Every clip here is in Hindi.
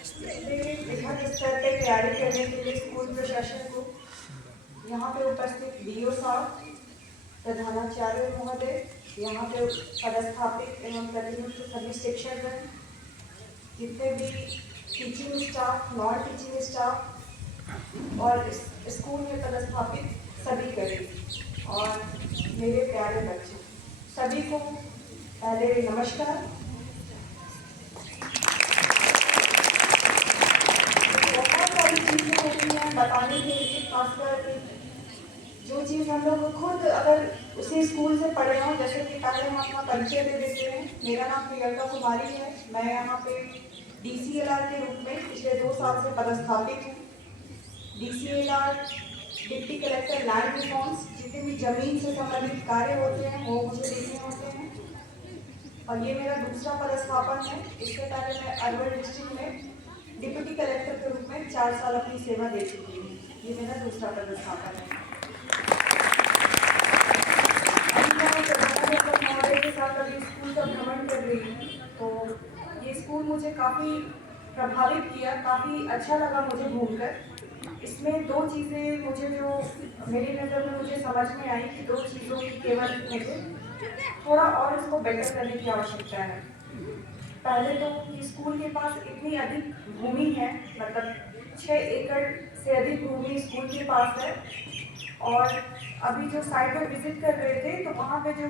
इसलिए बृहद स्तर पर तैयारी करने के लिए स्कूल प्रशासन को यहाँ पे उपस्थित डीओ साहब, प्रधानाचार्य महोदय, यहाँ पे पदस्थापित एवं प्रतिनियुक्त सभी शिक्षकगण, जितने भी teaching staff, non teaching staff और इस स्कूल में पदस्थापित सभी करीब और मेरे प्यारे बच्चे, सभी को पहले नमस्कार। बहुत सारी चीज़ें होती हैं बताने के लिए, खासकर जो चीज़ हम लोग खुद अगर उसी स्कूल से पढ़े हों। जैसे कि पहले हम अपना परिचय दे देते हैं। मेरा नाम प्रियंका कुमारी है। मैं यहाँ पे DCLR के रूप में पिछले 2 साल से पदस्थापित हूँ। DCLR deputy collector land reforms, जितने भी जमीन से संबंधित कार्य होते हैं वो मुझे देखने होते हैं और ये मेरा दूसरा पदस्थापन है। इससे पहले मैं अरवल डिस्ट्रिक्ट में डिप्टी कलेक्टर के रूप में 4 साल अपनी सेवा दे चुकी हूँ। ये मेरा दूसरा पदस्थापन है। महोदय के साथ अभी स्कूल का भ्रमण कर रही हूँ, तो ये स्कूल मुझे काफ़ी प्रभावित किया, काफ़ी अच्छा लगा मुझे घूमकर। इसमें 2 चीज़ें मुझे जो मेरी नज़र में मुझे समझ में आई कि 2 चीज़ों की केवल मुझे थोड़ा और इसको बेटर करने की आवश्यकता है। पहले तो कि स्कूल के पास इतनी अधिक भूमि है, मतलब 6 एकड़ से अधिक भूमि स्कूल के पास है और अभी जो साइट पर विजिट कर रहे थे तो वहाँ पे जो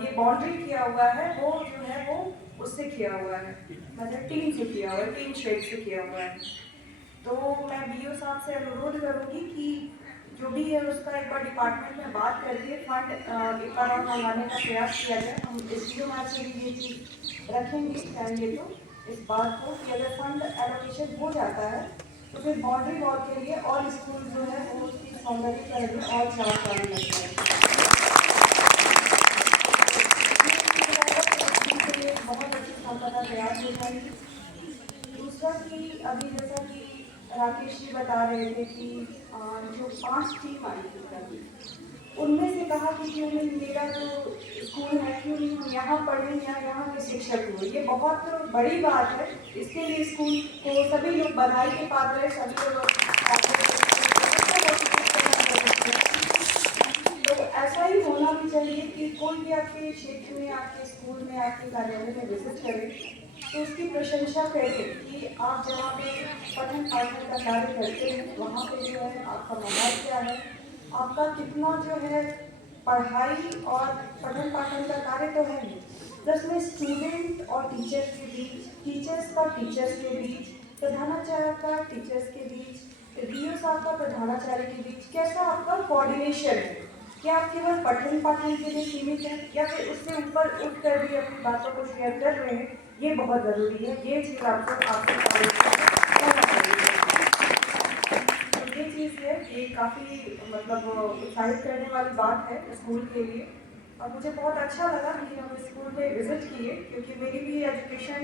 ये बाउंड्री किया हुआ है वो जो है वो उससे किया हुआ है, मतलब टीन से किया हुआ है, टीन शेड से किया हुआ है। तो मैं BO साहब से अनुरोध करूँगी कि जो भी है उसका एक बार डिपार्टमेंट में बात करके फंड एक बार और मंगाने का प्रयास किया जाए। हम SDO मैच से भी ये चीज़ रखेंगे, चाहेंगे तो इस बात को कि अगर फंड एलोकेशन हो जाता है तो फिर बाउंड्री वॉल के लिए और स्कूल जो है वो उसकी सौंदर्यीकरण में और 4 साल लग जाएंगे। बहुत अच्छी संपदा तैयार हो जाएगी। दूसरा कि अभी जैसा कि राकेश जी बता रहे थे कि जो 5 टीम आई थी कभी, उनमें से कहा कि क्यों नहीं मेरा जो स्कूल है क्यों नहीं हम यहाँ पढ़ें या यहाँ के शिक्षक हुए। ये बहुत बड़ी बात है। इसके लिए स्कूल को सभी लोग बधाई के पात्र हैं, सभी लोग। तो ऐसा ही होना भी चाहिए कि कोई भी आपके क्षेत्र में, आपके स्कूल में, आपके कार्यालय में विजिट करे तो उसकी प्रशंसा करें कि आप जहाँ पे पठन पाठन का कार्य करते हैं वहाँ पे जो है आपका माहौल क्या है, आपका कितना जो है पढ़ाई और पठन पाठन का कार्य तो है ही, प्लस में स्टूडेंट और टीचर्स के बीच, टीचर्स का टीचर्स के बीच, प्रधानाचार्य का टीचर्स के बीच, DO साहब का प्रधानाचार्य के बीच कैसा आपका कोऑर्डिनेशन है। क्या आप केवल पठन पाठन के लिए सीमित हैं या फिर उससे ऊपर उठकर भी अपनी बातों को शेयर कर रहे हैं, ये बहुत ज़रूरी है। ये चीज़ आपको आपसे तो ये चीज़ है, ये काफ़ी मतलब उत्साहित करने वाली बात है स्कूल के लिए और मुझे बहुत अच्छा लगा कि हम स्कूल में विजिट किए, क्योंकि मेरी भी एजुकेशन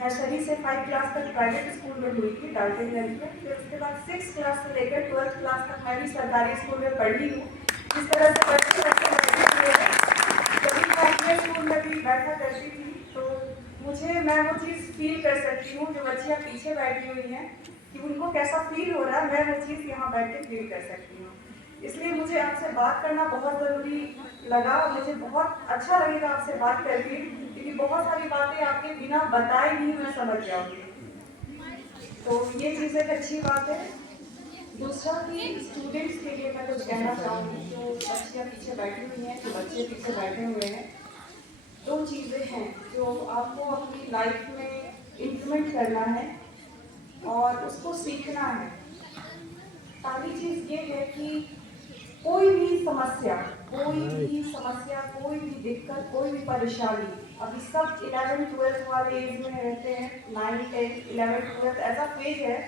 नर्सरी से 5 क्लास तक प्राइवेट स्कूल में हुई थी डाल्टनगंज में। फिर उसके बाद 6 क्लास से लेकर 12th क्लास तक मैं भी सरकारी स्कूल में पढ़ी हूँ। इस तरह से बच्चे बैठे हुए हैं, कभी प्राइवेट स्कूल में भी बैठा करती थी, तो मैं वो चीज़ फील कर सकती हूँ जो बच्चियाँ पीछे बैठी हुई हैं कि उनको कैसा फील हो रहा है, मैं वो चीज़ यहाँ बैठ के फील कर सकती हूँ। इसलिए मुझे आपसे बात करना बहुत ज़रूरी लगा। मुझे बहुत अच्छा लगेगा आपसे बात करके, क्योंकि बहुत सारी बातें आपके बिना बताए ही मैं समझ जाऊँगी। तो ये चीज़ एक अच्छी बात है। दूसरा कि स्टूडेंट्स के लिए मैं कुछ कहना चाहूँगी। जो बच्चियाँ पीछे बैठी हुई हैं, जो बच्चे पीछे बैठे हुए हैं, 2 चीज़ें हैं जो आपको अपनी लाइफ में इम्प्लीमेंट करना है और उसको सीखना है। पहली चीज़ ये है कि कोई भी समस्या, कोई भी दिक्कत, कोई भी परेशानी, अभी सब 11th-12th वाले एज में रहते हैं, 9, 10, 11, 12 ऐसा फेज है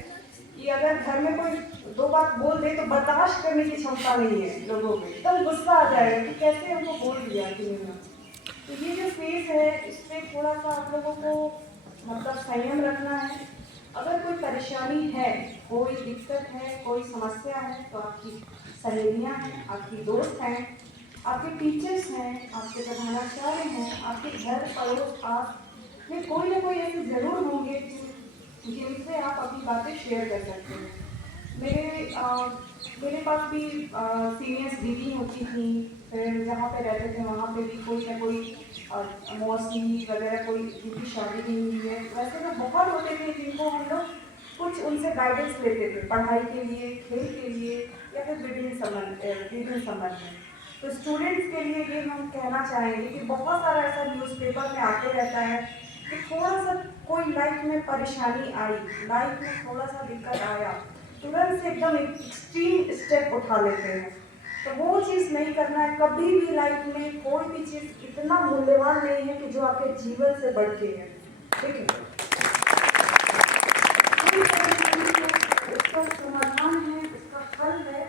कि अगर घर में कोई 2 बात बोल दे तो बर्दाश्त करने की क्षमता नहीं है लोगों में, एकदम गुस्सा आ जाएगा कि कैसे हमको बोल दिया कि नहीं। तो ये जो फेज है इसमें थोड़ा सा आप लोगों को मतलब संयम रखना है। अगर कोई परेशानी है, कोई दिक्कत है, कोई समस्या है तो आपकी सहेलियाँ हैं, आपकी दोस्त हैं, आपके टीचर्स हैं, आपके प्रधानाचार्य हैं, आपके घर पड़ोस आप में कोई ना कोई ऐसे ज़रूर होंगे अपनी बातें शेयर कर सकते हैं। मेरे पास भी सीनियर्स दीदी होती थी, फिर जहाँ पे रहते थे वहाँ पे भी कोई ना कोई मौसी वगैरह कोई जिनकी शादी नहीं हुई है, वैसे तो बहुत होते थे जिनको हम लोग कुछ उनसे गाइडेंस लेते थे पढ़ाई के लिए, खेल के लिए या फिर विभिन्न संबंध में। तो स्टूडेंट्स के लिए ये हम कहना चाहेंगे कि बहुत सारा ऐसा न्यूज़पेपर में आते रहता है कि थोड़ा सा कोई लाइफ में परेशानी आई, लाइफ में थोड़ा सा दिक्कत आया, तुरंत से एकदम एक्सट्रीम स्टेप उठा लेते हैं। तो वो चीज़ नहीं करना है कभी भी। लाइफ में कोई भी चीज़ इतना मूल्यवान नहीं है कि जो आपके जीवन से बढ़ के है, ठीक है। उसका समाधान है, उसका हल है,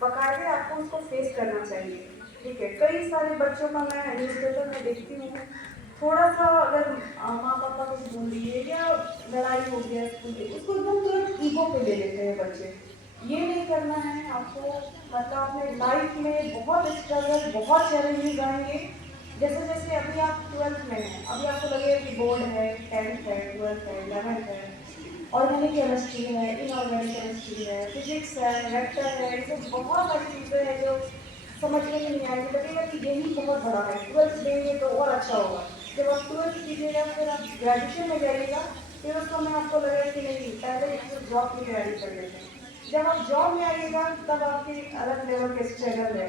बाकायदे आपको उसको फेस करना चाहिए, ठीक है। कई सारे बच्चों का मैं न्यूज़पेपर में देखती हूँ, थोड़ा सा अगर माँ पापा कुछ बोल दिए या लड़ाई हो गया स्कूल में, उसको एकदम तुरंत ईगो पे ले लेते हैं बच्चे। ये नहीं करना है आपको। मतलब अपने लाइफ में बहुत स्ट्रगल, बहुत चैलेंजेस आएंगे। जैसे जैसे अभी आप 12th में हैं, अभी आपको लगेगा कि बोर्ड है, 10th है, 12th है, 11th है, ऑर्गेनिक केमिस्ट्री है, इनऑर्गेनिक केमिस्ट्री है, फिजिक्स है, वेक्टर है, ये सब बहुत सारी चीज़ें हैं जो समझ में ही नहीं आएगी। लगेगा कि यही बहुत बड़ा है, 12th देंगे तो और अच्छा होगा। जब आप 12th कीजिएगा फिर आप ग्रेजुएशन में जाइएगा, फिर उस समय आपको लगेगा कि नहीं, पहले सिर्फ जॉब की तैयारी कर लेते हैं। जब आप जॉब में आइएगा तब आपके अलग लेवल के स्ट्रगल है।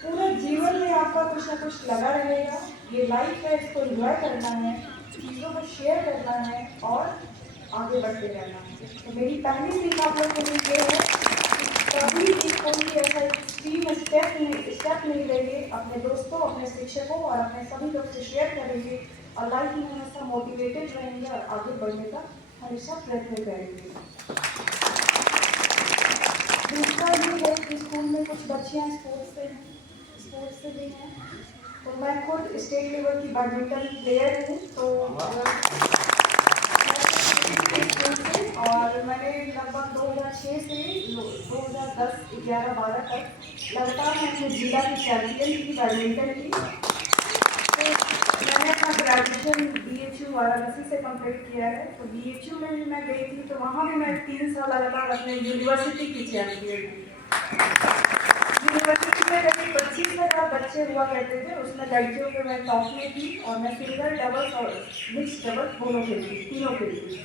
पूरे जीवन में आपका कुछ ना कुछ लगा रहेगा। ये लाइफ है, इसको एंजॉय करना है, चीज़ों को शेयर करना है और आगे बढ़ते रहना है। तो मेरी पहली सीख आप लोग के लिए ये है कि कभी भी कोई ऐसा एक्सट्रीम स्टेप नहीं लेंगे, अपने दोस्तों, अपने शिक्षकों और अपने सभी लोग से शेयर करेंगे और लाइफ में हमेशा मोटिवेटेड रहेंगे और आगे बढ़ने का हमेशा प्रयत्न करेंगे। दूसरा ये है कि स्कूल में कुछ बच्चियाँ स्पोर्ट्स से भी हैं। तो मैं खुद स्टेट लेवल की बैडमिंटन प्लेयर हूँ। तो और मैंने लगभग 2006 से 2010, 11, 12 तक लगातार मैं अपने जिला की चैंपियन थी बैडमिंटन की। तो मैंने अपना ग्रेजुएशन BHU वाराणसी से कंप्लीट किया है। तो BHU में भी मैं गई थी, तो वहाँ भी मैं 3 साल लगातार अपने यूनिवर्सिटी की चैंपियन थी। यूनिवर्सिटी में करीब 25,000 बच्चे हुआ करते थे, उसमें लड़कियों के मैं टॉप में थी और मैं सिंगल, डबल्स और मिक्स डबल्स दोनों खेलती, तीनों खेलती।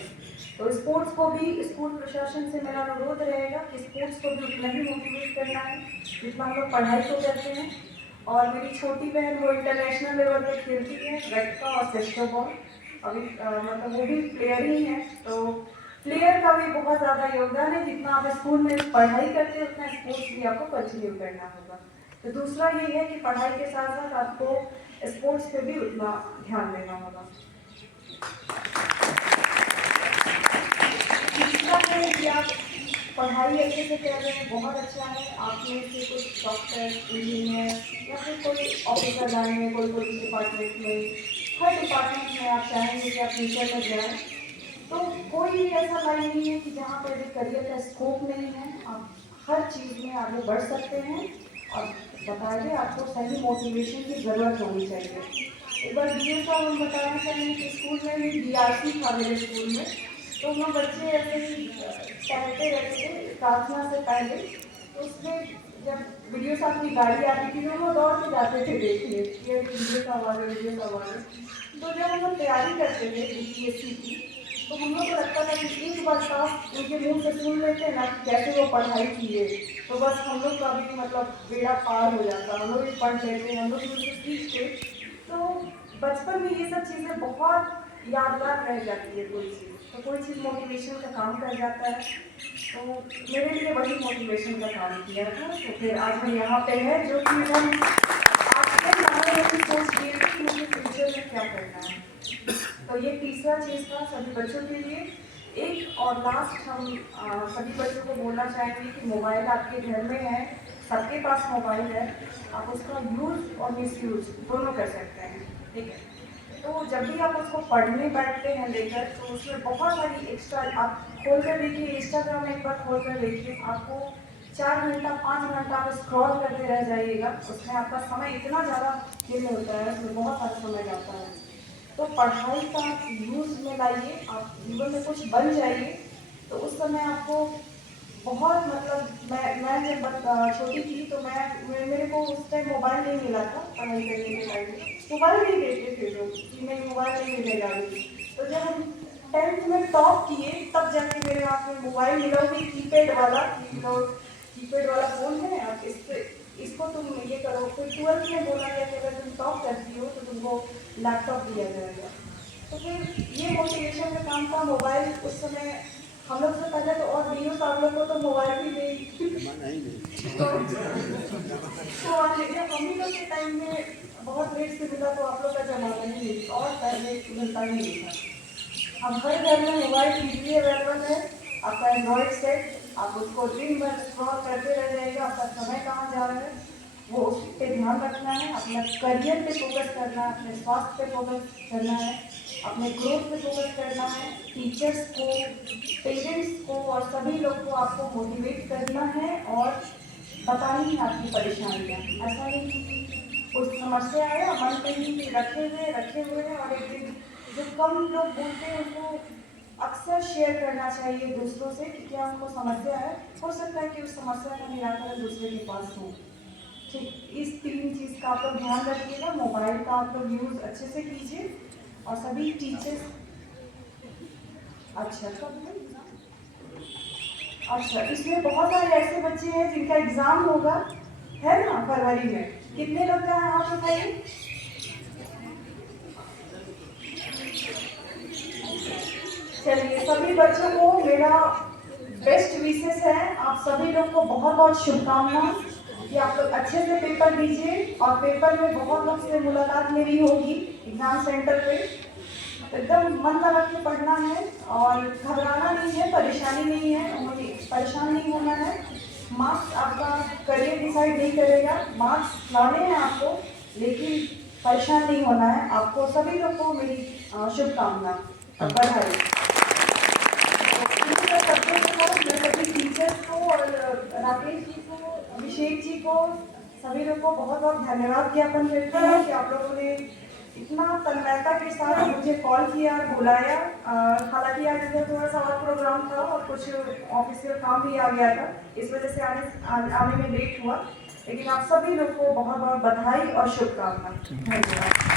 तो स्पोर्ट्स को भी स्कूल प्रशासन से मेरा अनुरोध रहेगा कि स्पोर्ट्स को भी उतना ही मोटिवेट करना है जितना हम लोग पढ़ाई को करते हैं। और मेरी छोटी बहन वो इंटरनेशनल लेवल पे खेलती है, गटका और सेस्टर बॉल। अभी मतलब वो भी प्लेयर ही है। तो प्लेयर का भी बहुत ज़्यादा योगदान है, जितना आप स्कूल में पढ़ाई करते हैं उतना स्पोर्ट्स भी आपको कंटिन्यू करना होगा। तो दूसरा ये है कि पढ़ाई के साथ साथ आपको स्पोर्ट्स पे भी उतना ध्यान देना होगा। तीसरा है कि आप पढ़ाई अच्छे से कर रहे हैं, बहुत अच्छा है। आप में से कुछ डॉक्टर, इंजीनियर या फिर कोई ऑफिसर लाइन में, कोई पुलिस डिपार्टमेंट में, हर डिपार्टमेंट में आप चाहेंगे कि आप टीचर में जाएँ। तो कोई भी ऐसा लाइन नहीं है कि जहाँ पर भी करियर का स्कोप नहीं है। आप हर चीज़ में आगे बढ़ सकते हैं और बताइए, आपको सही मोटिवेशन की ज़रूरत होनी चाहिए। एक बार DO साहब हम बताना चाहेंगे कि स्कूल में भी DRC था मेरे स्कूल में। तो हम बच्चे ऐसे ही टहलते रहते थे प्रार्थना से पहले। तो उसमें जब वीडियो साहब की गाड़ी आती थी तो वो दौड़ के जाते थे देखने कि अरे वीडियो साहब आ गए, वीडियो साहब आ गए। तो जब हम लोग तैयारी करते थे UPSC की, तो हम लोग को लगता था कि एक बार साफ उनके मुंह से सुन लेते हैं ना कि कैसे वो पढ़ाई किए, तो बस हम लोग का भी मतलब बेड़ा पार हो जाता, हम लोग भी पढ़ लेते, हम लोग भी उनसे सीखते। तो बचपन में ये सब चीज़ें बहुत यादगार रह जाती है। कोई चीज़ तो कोई चीज़ मोटिवेशन का काम कर जाता है। तो मेरे लिए वही मोटिवेशन का काम किया था। तो फिर आज हम यहाँ पे हैं, जो कि हम आपसे हमें सोच दिए थे कि मुझे फ्यूचर में क्या करना है। तो ये तीसरा चीज़ था सभी बच्चों के लिए। एक और लास्ट हम सभी बच्चों को बोलना चाहेंगे कि मोबाइल आपके घर में है, सबके पास मोबाइल है, आप उसका यूज़ और मिसयूज़ दोनों कर सकते हैं, ठीक है। तो जब भी आप उसको पढ़ने बैठते हैं लेकर, तो उसमें बहुत सारी एक्स्ट्रा आप खोल कर देखिए, इंस्टाग्राम एक बार खोल कर देखिए, आपको 4 घंटा 5 घंटा आप स्क्रॉल करते रह जाइएगा। उसमें आपका समय इतना ज़्यादा खेल होता है, उसमें बहुत सारा समय जाता है। तो पढ़ाई का यूज़ में लाइए, आप जीवन में कुछ बन जाइए। तो उस समय आपको बहुत मतलब मैं जब छोटी थी तो मेरे को उस टाइम मोबाइल नहीं मिला था पढ़ाई करने के टाइम में। मोबाइल नहीं देते थे लोग कि नहीं मोबाइल नहीं मिलेगा अभी। तो जब हम 10th में टॉप किए तब जाके मेरे हाथ में मोबाइल मिला, वो भी कीपैड वाला, कीपैड वाला फ़ोन है, आप इसको तुम ये करो। फिर 12th में बोला गया कि अगर तुम टॉप करती हो तो तुमको लैपटॉप दिया जाएगा। तो फिर ये मोटिवेशन का काम था। मोबाइल उस समय हम लोग से पहले तो और नहीं, तो आप लोग को तो मोबाइल भी नहीं तो हाँ, लेकिन हम ही लोग के टाइम में बहुत लेट से मिला, तो आप लोग का जमाना ही नहीं और पहले मिलता ही नहीं था। अब हर घर में मोबाइल इजीली अवेलेबल है। आपका एंड्रॉयड सेट, आप उसको दिन भर स्क्रॉल करते रह जाएगा, आपका समय कहाँ जा रहा है वो उस पर ध्यान रखना है। अपना करियर पे फोकस करना है, अपने स्वास्थ्य पे फोकस करना है, अपने ग्रोथ पे फोकस करना है। टीचर्स को, पेरेंट्स को और सभी लोग को आपको मोटिवेट करना है और बतानी है आपकी परेशानियाँ। ऐसा नहीं कि कुछ समस्या है मन पे ही रखे हुए हैं, और एक दिन जो कम लोग बोलते हैं उनको अक्सर शेयर करना चाहिए दूसरों से कि क्या उनको समस्या है। हो सकता है कि उस समस्या का निराकरण दूसरे के पास हो। ठीक, इस 3 चीज़ का आप लोग ध्यान रखिएगा। मोबाइल का आप लोग यूज़ अच्छे से कीजिए और सभी टीचर्स अच्छा, इसमें बहुत सारे ऐसे बच्चे हैं जिनका एग्जाम होगा, है ना, फरवरी में। कितने लोग का है आप बताइए? चलिए, सभी बच्चों को मेरा बेस्ट विशेष है। आप सभी लोग को बहुत बहुत शुभकामनाएं कि आप लोग अच्छे से पेपर दीजिए और पेपर में बहुत लोग से मुलाकात मेरी होगी एग्जाम सेंटर पे। एकदम मन लगा के पढ़ना है और घबराना नहीं है, परेशानी नहीं है, मुझे परेशान नहीं होना है। मार्क्स आपका करियर डिसाइड नहीं करेगा, मार्क्स लाने हैं आपको, लेकिन परेशान नहीं होना है। आपको सभी लोग को मेरी शुभकामना और बधाई। मैं सभी टीचर्स को और राकेश जी को, अभिषेक जी को, सभी लोग को बहुत बहुत धन्यवाद ज्ञापन करती हूँ कि आप लोगों ने इतना तन्मयता के साथ मुझे कॉल किया और बुलाया। हालांकि आज इधर थोड़ा सा और प्रोग्राम था और कुछ ऑफिशियल काम भी आ गया था, इस वजह से आने में लेट हुआ। लेकिन आप सभी लोग को बहुत बहुत बधाई और शुभकामनाएं। धन्यवाद।